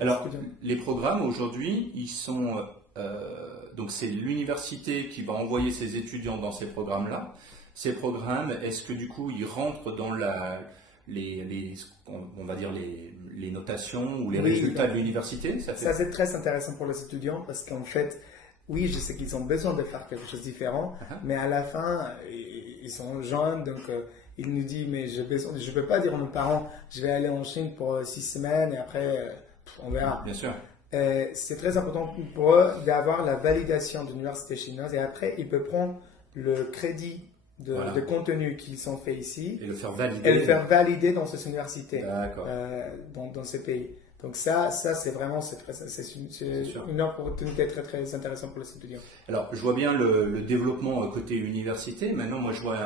Alors, les programmes aujourd'hui, ils sont... donc c'est l'université qui va envoyer ses étudiants dans ces programmes-là. Ces programmes, est-ce que du coup, ils rentrent dans on va dire les notations ou les résultats de l'université? Ça, c'est très intéressant pour les étudiants parce qu'en fait, oui, je sais qu'ils ont besoin de faire quelque chose de différent, mais à la fin, ils sont jeunes, donc ils nous disent, mais je ne peux pas dire à nos parents, je vais aller en Chine pour 6 semaines et après, on verra. Bien sûr. C'est très important pour eux d'avoir la validation de l'université chinoise et après, ils peuvent prendre le crédit de contenu qu'ils sont faits ici et le faire valider, dans ces universités, dans ces pays. Donc ça c'est vraiment une opportunité très très intéressante pour les étudiants. Alors je vois bien le développement côté université. Maintenant moi je vois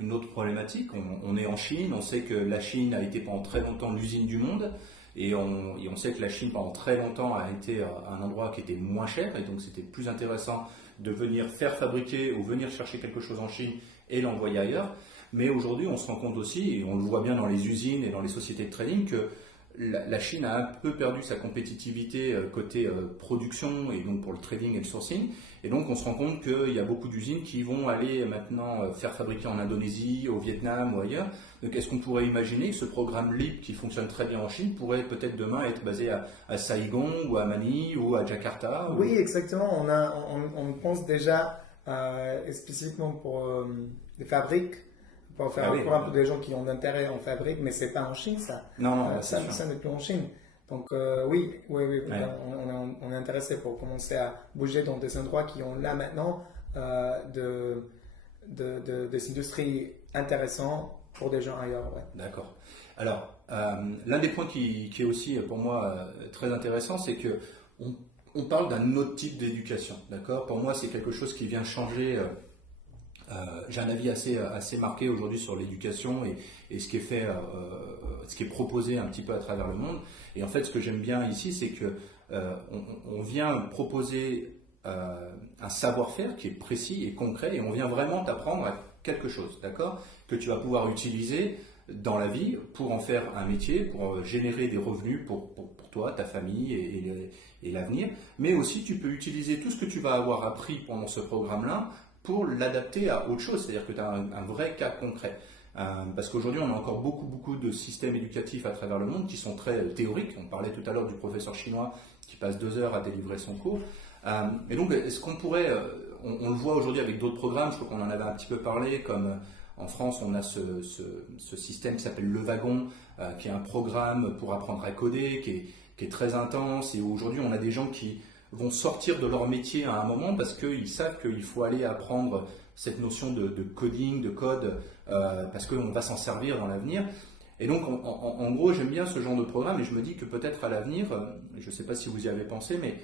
une autre problématique. On est en Chine, on sait que la Chine a été pendant très longtemps l'usine du monde. Et on sait que la Chine pendant très longtemps a été un endroit qui était moins cher et donc c'était plus intéressant de venir faire fabriquer ou venir chercher quelque chose en Chine et l'envoyer ailleurs. Mais aujourd'hui, on se rend compte aussi, et on le voit bien dans les usines et dans les sociétés de trading, que la Chine a un peu perdu sa compétitivité côté production et donc pour le trading et le sourcing. Et donc, on se rend compte qu'il y a beaucoup d'usines qui vont aller maintenant faire fabriquer en Indonésie, au Vietnam ou ailleurs. Donc, est-ce qu'on pourrait imaginer que ce programme LEAP qui fonctionne très bien en Chine pourrait peut-être demain être basé à Saigon ou à Manille ou à Jakarta? Oui, exactement. On pense déjà spécifiquement pour les fabriques, pour faire un programme pour des gens qui ont d'intérêt en fabrique, mais c'est pas en Chine ça. Non, ça n'est plus en Chine. Donc oui. On est intéressé pour commencer à bouger dans des endroits qui ont là maintenant des industries intéressantes pour des gens ailleurs. Ouais. D'accord. Alors, l'un des points qui est aussi pour moi très intéressant, c'est que on parle d'un autre type d'éducation. D'accord. Pour moi, c'est quelque chose qui vient changer. J'ai un avis assez marqué aujourd'hui sur l'éducation et ce qui est fait, ce qui est proposé un petit peu à travers le monde. Et en fait, ce que j'aime bien ici, c'est que on vient proposer un savoir-faire qui est précis et concret, et on vient vraiment t'apprendre à quelque chose, d'accord, que tu vas pouvoir utiliser dans la vie pour en faire un métier, pour générer des revenus pour toi, ta famille et l'avenir. Mais aussi, tu peux utiliser tout ce que tu vas avoir appris pendant ce programme-là pour l'adapter à autre chose, c'est-à-dire que tu as un vrai cas concret. Parce qu'aujourd'hui, on a encore beaucoup de systèmes éducatifs à travers le monde qui sont très théoriques. On parlait tout à l'heure du professeur chinois qui passe 2 heures à délivrer son cours. Et donc, est-ce qu'on pourrait, on le voit aujourd'hui avec d'autres programmes, je crois qu'on en avait un petit peu parlé, comme en France, on a ce système qui s'appelle Le Wagon, qui est un programme pour apprendre à coder, qui est très intense. Et aujourd'hui, on a des gens qui vont sortir de leur métier à un moment parce qu'ils savent qu'il faut aller apprendre cette notion de coding, de code, parce qu'on va s'en servir dans l'avenir. Et donc, en gros, j'aime bien ce genre de programme et je me dis que peut-être à l'avenir, je ne sais pas si vous y avez pensé, mais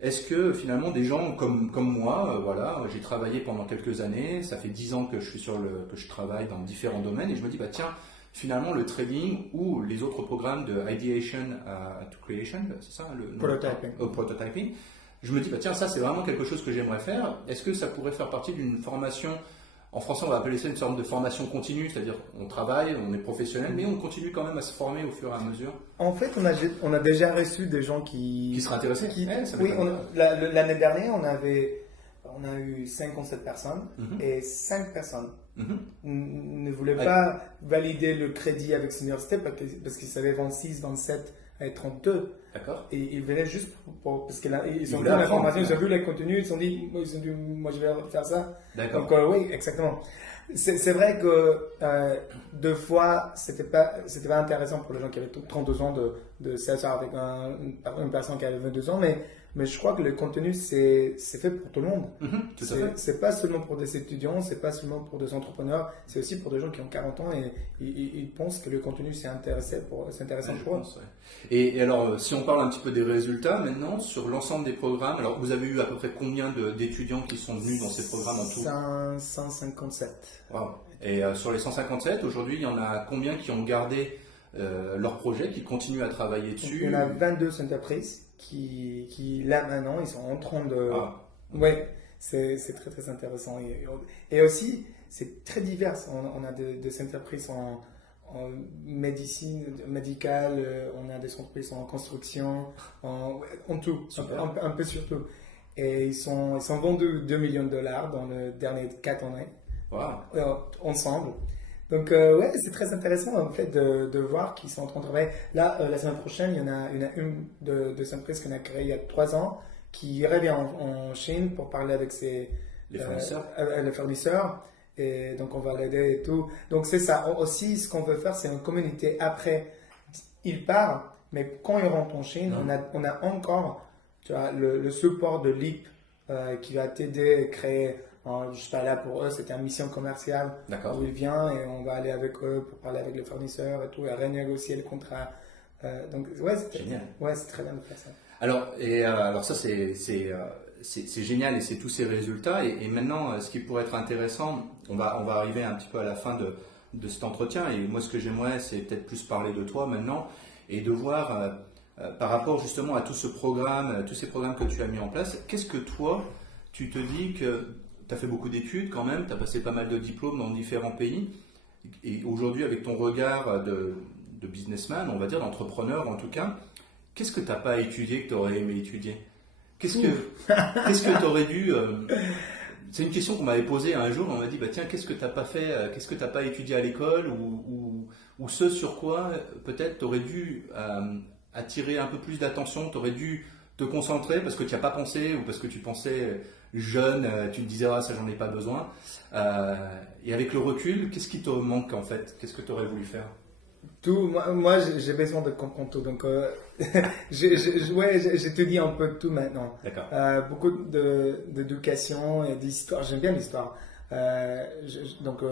est-ce que finalement des gens comme moi, voilà, j'ai travaillé pendant quelques années, ça fait 10 ans que je travaille dans différents domaines et je me dis, tiens, finalement le trading ou les autres programmes de ideation to creation, c'est ça le prototyping, je me dis, tiens, ça c'est vraiment quelque chose que j'aimerais faire. Est-ce que ça pourrait faire partie d'une formation en français, on va appeler ça une sorte de formation continue, c'est-à-dire on travaille, on est professionnel, mais on continue quand même à se former au fur et à mesure. En fait, on a déjà reçu des gens Qui seraient intéressés. Oui, l'année dernière, on a eu 57 personnes et 5 personnes ne voulaient pas valider le crédit avec l'université parce qu'ils savaient 26, 27 et 32. D'accord. Et ils venaient juste parce qu'ils ont vu voulaient l'information, apprendre. ils ont vu les contenus, ils se sont dit, moi je vais faire ça. D'accord. Donc oui, exactement. C'est vrai que deux fois, c'était pas intéressant pour les gens qui avaient 32 ans de s'asseoir avec une personne qui avait 22 ans, mais je crois que le contenu, c'est fait pour tout le monde. Tout à fait. C'est pas seulement pour des étudiants, c'est pas seulement pour des entrepreneurs, c'est aussi pour des gens qui ont 40 ans et ils pensent que le contenu, c'est intéressant pour eux. Ouais. Et alors, si on parle un petit peu des résultats maintenant, sur l'ensemble des programmes, alors vous avez eu à peu près combien d'étudiants qui sont venus dans ces programmes en tout? 157. Wow. Et sur les 157, aujourd'hui, il y en a combien qui ont gardé leur projet, qui continuent à travailler dessus? Il y en a 22 entreprises qui là maintenant, ils sont en train de... Ouais, c'est très très intéressant. Et aussi, c'est très divers. On a des entreprises en médecine médicale, on a des entreprises en construction, en tout, un peu sur tout. Et ils sont vendus 2 millions de dollars dans les dernières 4 années, ensemble. Donc ouais, c'est très intéressant en fait de voir qu'ils sont en train de travailler. Là, la semaine prochaine, il y en a une de ces entreprises qu'on a créée il y a 3 ans qui revient en Chine pour parler avec les fournisseurs. Et donc on va l'aider et tout. Donc c'est ça. Aussi, ce qu'on veut faire, c'est une communauté. Après, il part, mais quand il rentre en Chine, on a encore, tu vois, le support de l'IP qui va t'aider à créer. Je suis pas là pour eux, c'était une mission commerciale où il vient et on va aller avec eux pour parler avec les fournisseurs et tout, et renégocier le contrat. Donc ouais, c'est très bien de faire ça. Alors ça c'est génial et c'est tous ces résultats. Et maintenant, ce qui pourrait être intéressant, on va arriver un petit peu à la fin de cet entretien. Et moi, ce que j'aimerais, c'est peut-être plus parler de toi maintenant et de voir par rapport justement à tout ce programme, tous ces programmes que tu as mis en place. Qu'est-ce que toi, tu te dis que tu as fait beaucoup d'études quand même, tu as passé pas mal de diplômes dans différents pays. Et aujourd'hui, avec ton regard de businessman, on va dire, d'entrepreneur en tout cas, qu'est-ce que tu n'as pas étudié que tu aurais aimé étudier? Qu'est-ce que tu aurais dû... C'est une question qu'on m'avait posée un jour, on m'a dit, bah, tiens, qu'est-ce que tu n'as pas fait, qu'est-ce que tu n'as pas étudié à l'école ou ce sur quoi peut-être tu aurais dû attirer un peu plus d'attention, tu aurais dû te concentrer parce que tu n'y as pas pensé ou parce que tu pensais jeune, tu te disais, ça j'en ai pas besoin. Et avec le recul, qu'est-ce qui te manque en fait? Qu'est-ce que tu aurais voulu faire? Tout, moi j'ai besoin de comprendre tout, donc j'étudie un peu de tout maintenant. D'accord. Beaucoup d'éducation et d'histoire, j'aime bien l'histoire. Donc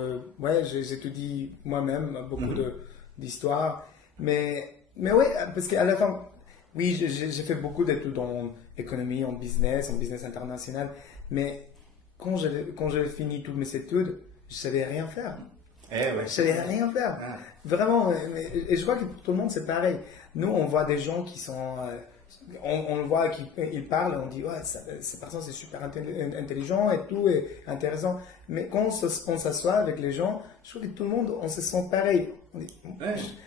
j'étudie moi-même beaucoup d'histoire, mais ouais, parce qu'à la fin, oui, j'ai fait beaucoup d'études en économie, en business international, mais quand j'ai fini toutes mes études, je savais rien faire. Je savais rien faire. Vraiment. Et je crois que pour tout le monde, c'est pareil. Nous, on voit des gens qui sont... on voit qu'ils parlent, on dit, ouais, cette personne, c'est super intelligent et tout, et intéressant. Mais quand on s'assoit avec les gens, je trouve que tout le monde, on se sent pareil. On dit,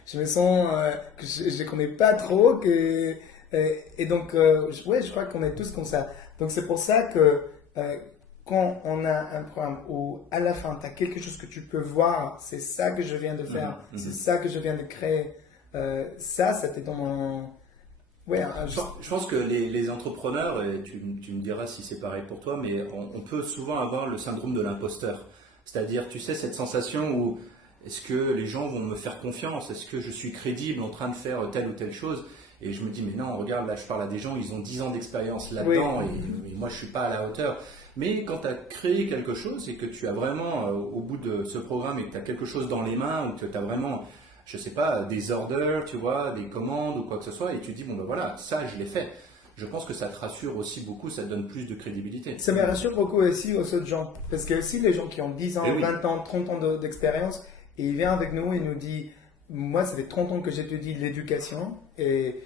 je me sens que je ne connais pas trop. Et donc, je crois qu'on est tous comme ça. Donc, c'est pour ça que... quand on a un programme où à la fin tu as quelque chose que tu peux voir, c'est ça que je viens de faire, c'est ça que je viens de créer, ça c'était dans mon... Ouais, je pense que les entrepreneurs, et tu me diras si c'est pareil pour toi, mais on peut souvent avoir le syndrome de l'imposteur. C'est-à-dire, tu sais, cette sensation où est-ce que les gens vont me faire confiance? Est-ce que je suis crédible en train de faire telle ou telle chose? Et je me dis, mais non, regarde, là je parle à des gens, ils ont 10 ans d'expérience là-dedans et moi je suis pas à la hauteur. Mais quand tu as créé quelque chose et que tu as vraiment, au bout de ce programme, et que tu as quelque chose dans les mains, ou que tu as vraiment, je sais pas, des orders, tu vois, des commandes ou quoi que ce soit, et tu te dis, bon ben voilà, ça je l'ai fait. Je pense que ça te rassure aussi beaucoup, ça te donne plus de crédibilité. Ça me rassure beaucoup aussi aux autres gens. Parce que aussi les gens qui ont 10 ans, 20 ans, 30 ans d'expérience, et ils viennent avec nous et nous disent, moi ça fait 30 ans que j'étudie l'éducation, et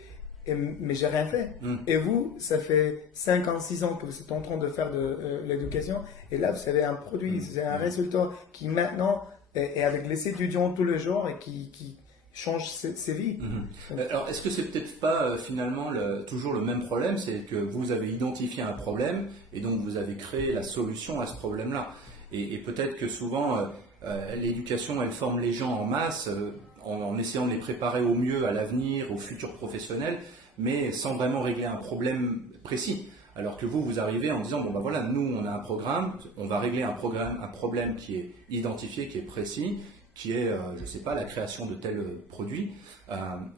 mais j'ai rien fait. Et vous, ça fait 5 ans, 6 ans que vous êtes en train de faire de l'éducation, et là, vous avez un produit, c'est un résultat qui maintenant est avec les étudiants tous les jours et qui change ses vies. Alors, est-ce que c'est peut-être pas finalement toujours le même problème, c'est que vous avez identifié un problème et donc vous avez créé la solution à ce problème-là. Et peut-être que souvent, l'éducation, elle forme les gens en masse en essayant de les préparer au mieux à l'avenir, au futur professionnel, mais sans vraiment régler un problème précis. Alors que vous arrivez en disant, bon ben voilà, nous on a un programme, on va régler un problème qui est identifié, qui est précis, qui est, je ne sais pas, la création de tel produit.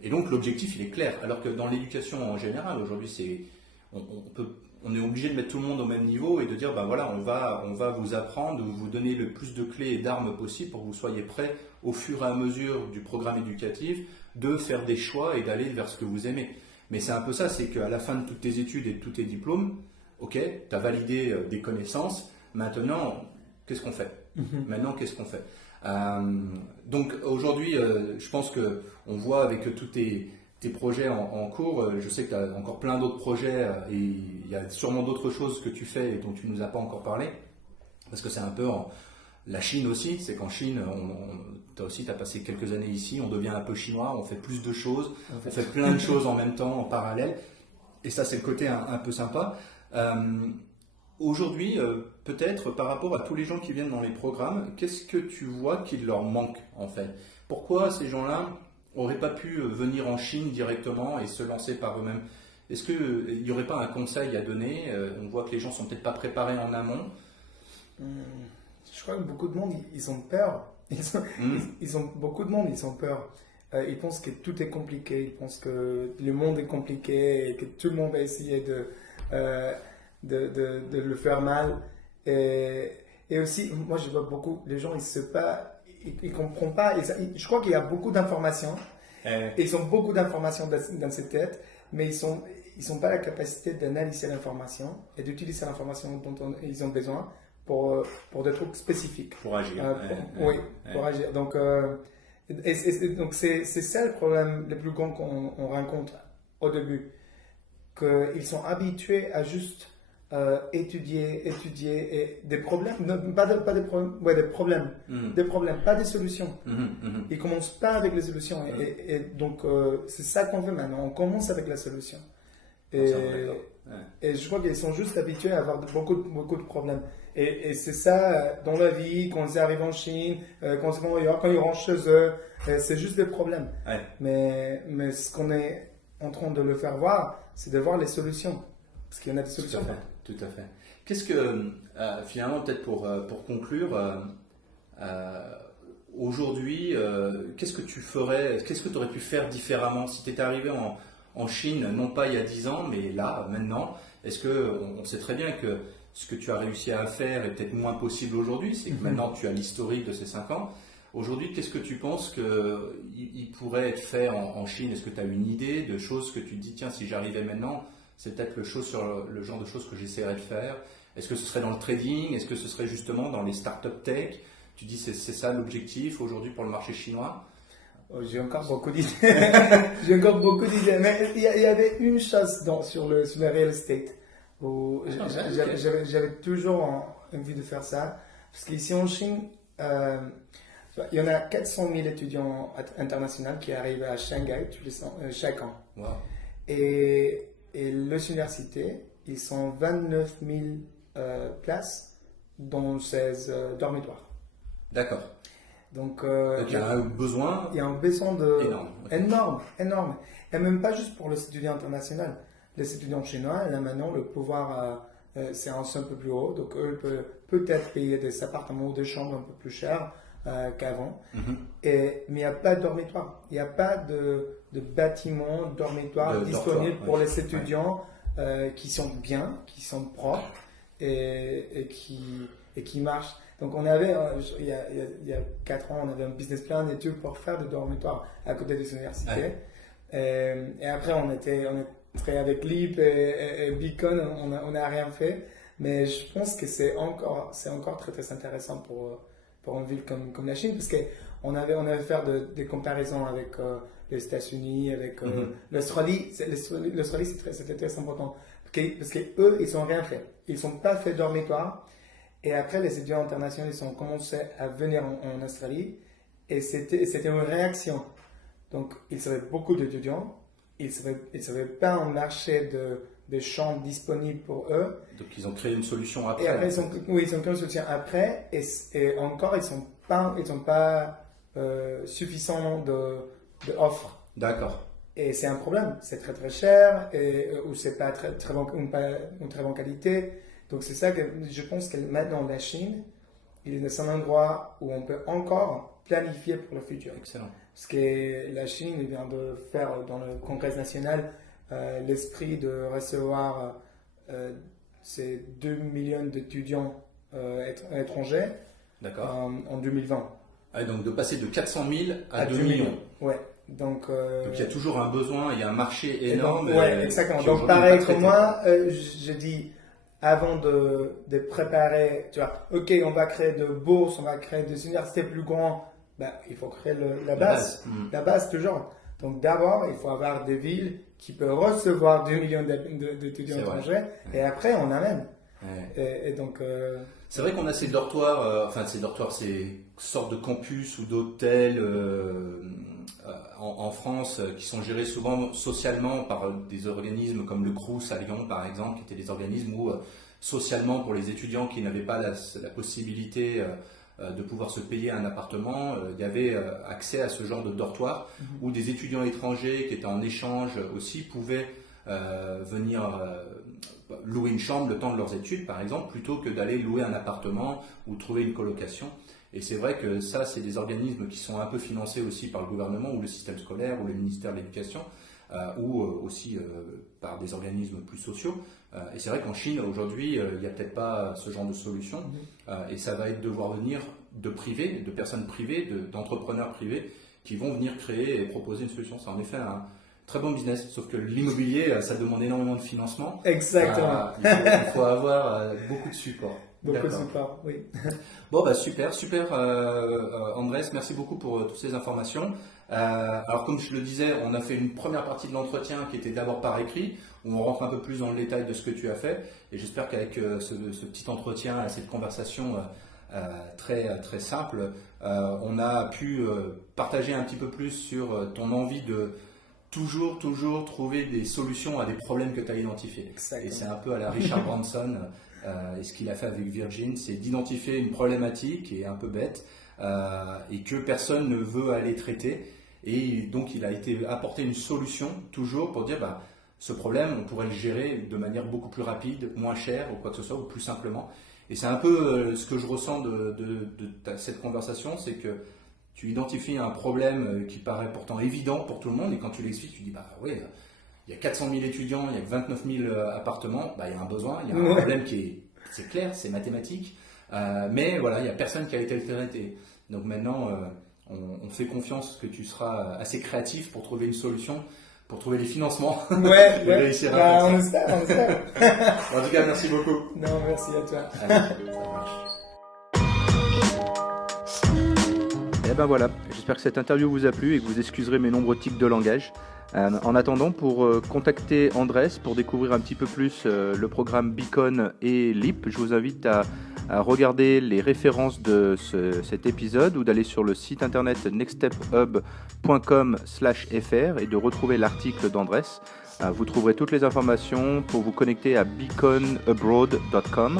Et donc l'objectif, il est clair. Alors que dans l'éducation en général, aujourd'hui, on est obligé de mettre tout le monde au même niveau et de dire, ben voilà, on va vous apprendre, vous donner le plus de clés et d'armes possible pour que vous soyez prêts au fur et à mesure du programme éducatif de faire des choix et d'aller vers ce que vous aimez. Mais c'est un peu ça, c'est qu'à la fin de toutes tes études et de tous tes diplômes, ok, tu as validé des connaissances, maintenant, qu'est-ce qu'on fait? Maintenant, qu'est-ce qu'on fait? Donc aujourd'hui, je pense qu'on voit avec tous tes projets en cours, je sais que tu as encore plein d'autres projets et il y a sûrement d'autres choses que tu fais et dont tu ne nous as pas encore parlé, parce que c'est un peu la Chine aussi, c'est qu'en Chine, tu as passé quelques années ici, on devient un peu chinois, on fait plus de choses, on fait plein de choses en même temps, en parallèle, et ça c'est le côté un peu sympa. Aujourd'hui, peut-être par rapport à tous les gens qui viennent dans les programmes, qu'est-ce que tu vois qu'il leur manque en fait? Pourquoi ces gens-là n'auraient pas pu venir en Chine directement et se lancer par eux-mêmes? Est-ce qu'il n'y aurait pas un conseil à donner? On voit que les gens ne sont peut-être pas préparés en amont. Je crois que beaucoup de monde, ils ont peur. Beaucoup de monde, ils ont peur. Ils pensent que tout est compliqué, ils pensent que le monde est compliqué et que tout le monde va essayer de le faire mal. Et aussi, moi je vois beaucoup, les gens ils comprennent pas. Je crois qu'il y a beaucoup d'informations. Et ils ont beaucoup d'informations dans cette tête, mais ils n'ont pas la capacité d'analyser l'information et d'utiliser l'information dont ils ont besoin pour des trucs spécifiques. Pour agir. Pour agir. Donc, donc c'est ça le problème le plus grand qu'on rencontre au début. Qu'ils sont habitués à juste étudier et des problèmes, pas des problèmes, des problèmes, des problèmes, pas des solutions. Ils commencent pas avec les solutions et donc c'est ça qu'on veut maintenant. On commence avec la solution. Et je crois qu'ils sont juste habitués à avoir beaucoup de problèmes. Et c'est ça dans la vie, quand ils arrivent en Chine, quand ils rentrent chez eux, c'est juste des problèmes. Mais ce qu'on est en train de le faire voir, c'est de voir les solutions. Parce qu'il y en a des solutions. Tout à fait. Qu'est-ce que, finalement, peut-être pour conclure, aujourd'hui, qu'est-ce que tu ferais, qu'est-ce que tu aurais pu faire différemment si tu étais arrivé en Chine, non pas il y a 10 ans, mais là, maintenant? Est-ce qu'on sait très bien que ce que tu as réussi à faire est peut-être moins possible aujourd'hui, c'est que maintenant tu as l'historique de ces 5 ans. Aujourd'hui, qu'est-ce que tu penses qu'il pourrait être fait en Chine? Est-ce que tu as une idée de choses que tu te dis, tiens, si j'arrivais maintenant, c'est peut-être le genre de choses que j'essaierais de faire? Est-ce que ce serait dans le trading? Est-ce que ce serait justement dans les startups tech? Tu dis, c'est ça l'objectif aujourd'hui pour le marché chinois? J'ai encore beaucoup d'idées. Mais il y avait une chose sur le real estate où j'avais toujours envie de faire ça. Parce qu'ici en Chine, il y en a 400 000 étudiants internationaux qui arrivent à Shanghai chaque an. Wow. Et l'université, ils sont 29 000 places dans 16 dormitoires. D'accord. Donc il y a un besoin. Il y a un besoin énorme. Et même pas juste pour les étudiants internationaux. Les étudiants chinois, là maintenant, le pouvoir, c'est un peu plus haut. Donc eux peuvent peut-être payer des appartements ou des chambres un peu plus chères qu'avant. Mais il n'y a pas de dormitoire. Il n'y a pas de bâtiment, dormitoire disponible pour les étudiants qui sont bien, qui sont propres et qui marchent. Donc on avait, il y a 4 ans, on avait un business plan et tout pour faire des dormitoires à côté des universités. Et après on est avec Leap et Beacon, on n'a rien fait. Mais je pense que c'est encore très très intéressant pour pour une ville comme la Chine, parce qu'on avait fait des comparaisons avec les États-Unis, avec l'Australie. L'Australie, c'était très important. Parce qu'eux, ils n'ont rien fait. Ils n'ont pas fait dormitoire. Et après, les étudiants internationaux, ils ont commencé à venir en Australie. Et c'était une réaction. Donc, ils avaient beaucoup d'étudiants. Ils n'avaient pas un marché de chambres disponibles pour eux. Donc, ils ont créé une solution après. Et après, ils ont créé une solution après. Et encore, ils sont pas suffisamment d'offres. D'accord. Et c'est un problème. C'est très, très cher. Ou c'est pas une très bonne qualité. Donc, c'est ça que je pense que maintenant, la Chine, il est dans un endroit où on peut encore planifier pour le futur. Excellent. Parce que la Chine vient de faire dans le Congrès national l'esprit de recevoir ces 2 millions d'étudiants étrangers en 2020. Ah, donc de passer de 400 000 à 2 millions. Ouais. Donc il y a toujours un besoin, il y a un marché énorme. Oui, exactement. Donc pareil que moi, je dis avant de préparer, tu vois, ok, on va créer de bourses, on va créer des universités plus grandes. Ben, il faut créer la base. La base, toujours. Donc, d'abord, il faut avoir des villes qui peuvent recevoir 2 millions d'étudiants étrangers. Et après, on amène. Ouais. Et donc... C'est vrai qu'on a ces dortoirs, ces sortes de campus ou d'hôtels en France qui sont gérés souvent socialement par des organismes comme le Crous à Lyon, par exemple, qui étaient des organismes où, socialement, pour les étudiants qui n'avaient pas la possibilité... de pouvoir se payer un appartement, il y avait accès à ce genre de dortoir où des étudiants étrangers qui étaient en échange aussi pouvaient venir louer une chambre le temps de leurs études, par exemple, plutôt que d'aller louer un appartement ou trouver une colocation. Et c'est vrai que ça, c'est des organismes qui sont un peu financés aussi par le gouvernement ou le système scolaire ou le ministère de l'Éducation ou aussi par des organismes plus sociaux. Et c'est vrai qu'en Chine, aujourd'hui, il n'y a peut-être pas ce genre de solution. Et ça va devoir venir de privés, de personnes privées, d'entrepreneurs privés qui vont venir créer et proposer une solution. C'est en effet un très bon business, sauf que l'immobilier, ça demande énormément de financement. Exactement. Il faut avoir beaucoup de support. Beaucoup de support, oui. Bon, bah super, Andrés, merci beaucoup pour toutes ces informations. Alors, comme je le disais, on a fait une première partie de l'entretien qui était d'abord par écrit, où on rentre un peu plus dans le détail de ce que tu as fait. Et j'espère qu'avec ce petit entretien, cette conversation très, très simple, on a pu partager un petit peu plus sur ton envie de toujours trouver des solutions à des problèmes que tu as identifiés. Exactement. Et c'est un peu à la Richard Branson. Et ce qu'il a fait avec Virgin, c'est d'identifier une problématique qui est un peu bête et que personne ne veut aller traiter. Et donc, il a été apporté une solution toujours pour dire ce problème, on pourrait le gérer de manière beaucoup plus rapide, moins chère ou quoi que ce soit, ou plus simplement. Et c'est un peu ce que je ressens de cette conversation, c'est que tu identifies un problème qui paraît pourtant évident pour tout le monde et quand tu l'expliques, tu dis oui. Il y a 400 000 étudiants, il y a 29 000 appartements, il y a un besoin, il y a un problème c'est clair, c'est mathématique, mais voilà, il n'y a personne qui a été traité. Donc maintenant, on fait confiance que tu seras assez créatif pour trouver une solution, pour trouver les financements et réussir à on espère. En tout cas, merci beaucoup. Non, merci à toi. Allez, ça marche. Et ben voilà, j'espère que cette interview vous a plu et que vous excuserez mes nombreux tics de langage. En attendant, pour contacter Andrés, pour découvrir un petit peu plus le programme Beacon et LEAP, je vous invite à regarder les références de cet épisode ou d'aller sur le site internet nextstephub.com/fr et de retrouver l'article d'Andrés. Vous trouverez toutes les informations pour vous connecter à beaconabroad.com.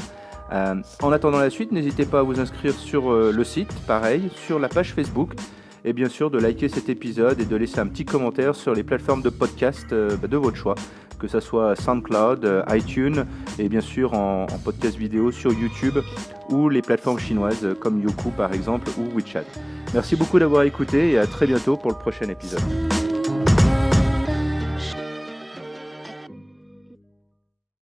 En attendant la suite, n'hésitez pas à vous inscrire sur le site, pareil, sur la page Facebook. Et bien sûr de liker cet épisode et de laisser un petit commentaire sur les plateformes de podcast de votre choix, que ce soit SoundCloud, iTunes et bien sûr en podcast vidéo sur YouTube ou les plateformes chinoises comme Youku par exemple ou WeChat. Merci beaucoup d'avoir écouté et à très bientôt pour le prochain épisode.